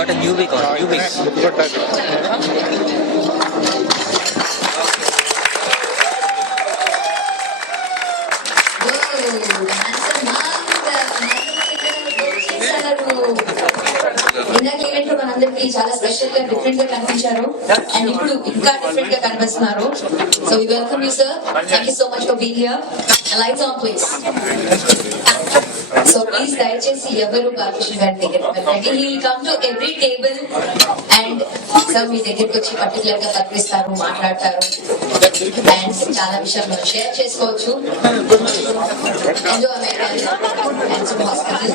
got a new wig on. New wig. ఇందాక event లో మనందరికి చాలా స్పెషల్ గా డిఫరెంట్ గా కనిపించారు అండ్ ఇప్పుడు ఇంకా డిఫరెంట్ గా కనిపిస్తున్నారు. So we welcome you sir. Thank you so much for being here. Lights on please. So please దయచేసి ఎవరు బాలకృష్ణ గారి దగ్గరికి he come to every table and sir మీ దగ్గరికి వచ్చి పర్టికులర్ గా కనిపిస్తారు, మాట్లాడతారు అండ్ చాలా విషయాలు మనం షేర్ చేసుకోవచ్చు. హాస్పిటల్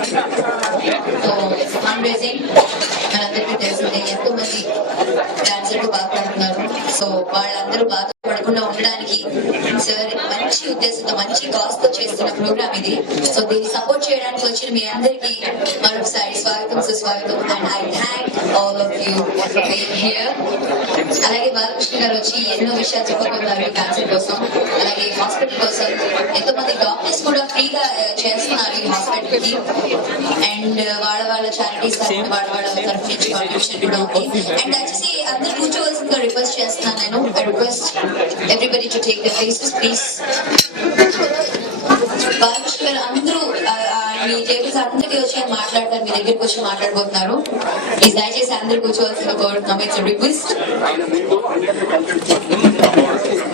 ఫండ్ రైజింగ్ మనందరికీ తెలిసిందే, ఎంతో మంది క్యాన్సర్ తో బాధపడుతున్నారు. సో వాళ్ళందరూ బాధపడకుండా ఉండడానికి సార్ మంచి ఉద్దేశంతో మంచి కాస్ట్ తో చేస్తున్న ప్రోగ్రామ్ ఇది. సో దీన్ని సపోర్ట్ చేయడానికి వచ్చిన మీ అందరికీ మరొకసారి స్వాగతం సుస్వాగతం and I thank all of you here. అలాగే బాలకృష్ణ గారు వచ్చి ఎన్నో విషయాలు చెప్పబోతున్నారు క్యాన్సర్ కోసం, అలాగే హాస్పిటల్ కోసం. ఎంతో మంది డాక్టర్స్ కూడా ఫ్రీగా చేస్తున్నారు ఈ హాస్పిటల్ కి అండ్ వాళ్ళ చారిటీస్ వాళ్ళ తరఫు నుంచి కాంట్రిబ్యూషన్ కూడా ఉంది. అండ్ దయచేసి అందరూ కూర్చోవలసిందిగా రిక్వెస్ట్ చేస్తున్నాను నేను. I request everybody to take the places please. Balakrishna గారు అందరూ మీ టేబుల్స్ అందరికీ వచ్చి మాట్లాడతారు, మీ దగ్గరికి వచ్చి మాట్లాడబోతున్నారు. ప్లీజ్ దయచేసి అందరూ కూర్చోవలసిందిగా కోరుతున్నాం. It's request.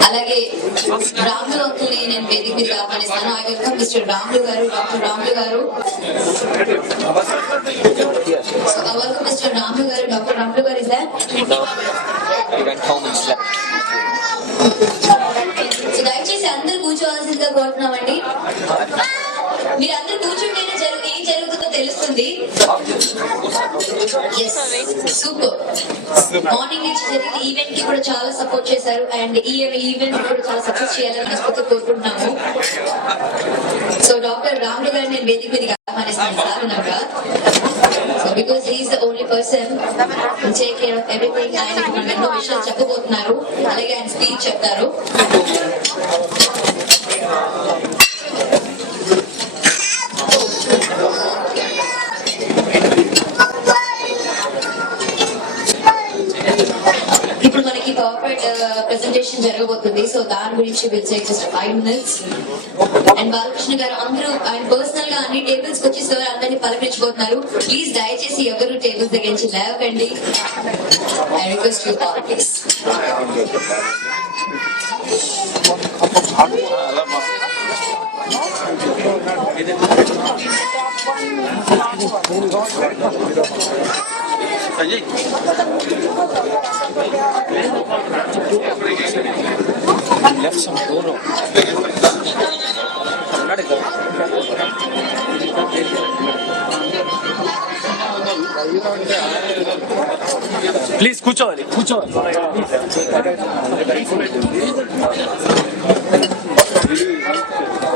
అలాగే రాములు అంకుల్ని నేను వేదిక మీద ఆహ్వానిస్తాను. ఐ వెల్కమ్ మిస్టర్ రాములు గారు, డాక్టర్ రాములు గారు. వెల్కమ్ మిస్టర్ రాములు గారు. డాక్టర్ రాములు గారు ఇస్ దేర్? సో దయచేసి అందరూ కూర్చోవాల్సిందిగా కోరుతున్నామండి. మీరు అందరూ కూర్చుంటేనే ఏం జరుగుతుందో తెలుస్తుంది. సూపర్. మార్నింగ్ నుంచి జరిగిన ఈవెంట్ కి కూడా చాలా సపోర్ట్ చేశారు అండ్ ఈ ఈవెంట్ కూడా చాలా సక్సెస్ చేయాలని మనస్ఫూర్తిగా కోరుకుంటున్నాము. సో డాక్టర్ రాములు గారిని నేను వేదిక మీదకి ఆహ్వానిస్తాను సాధారణంగా. So because he is the only person to take care of everything. ఆయనకి మనం ఎన్నో విషయాలు చెప్పబోతున్నారు, అలాగే ఆయన స్పీచ్ చెప్తారు. ఇప్పుడు మనకి కార్పొరేట్ ప్రెజెంటేషన్ జరగబోతుంది. సో దాని గురించి will take just 5 minutes. And Balakrishna గారు అందరూ ఆయన పర్సనల్ గా అన్ని టేబుల్స్ వచ్చి సార్ అందరినీ పలకరించబోతున్నారు. ప్లీజ్ దయచేసి ఎవరు టేబుల్స్ దగ్గర నుంచి లేవకండి. I request you all please. Left some dono. Please కూర్చోవాలి.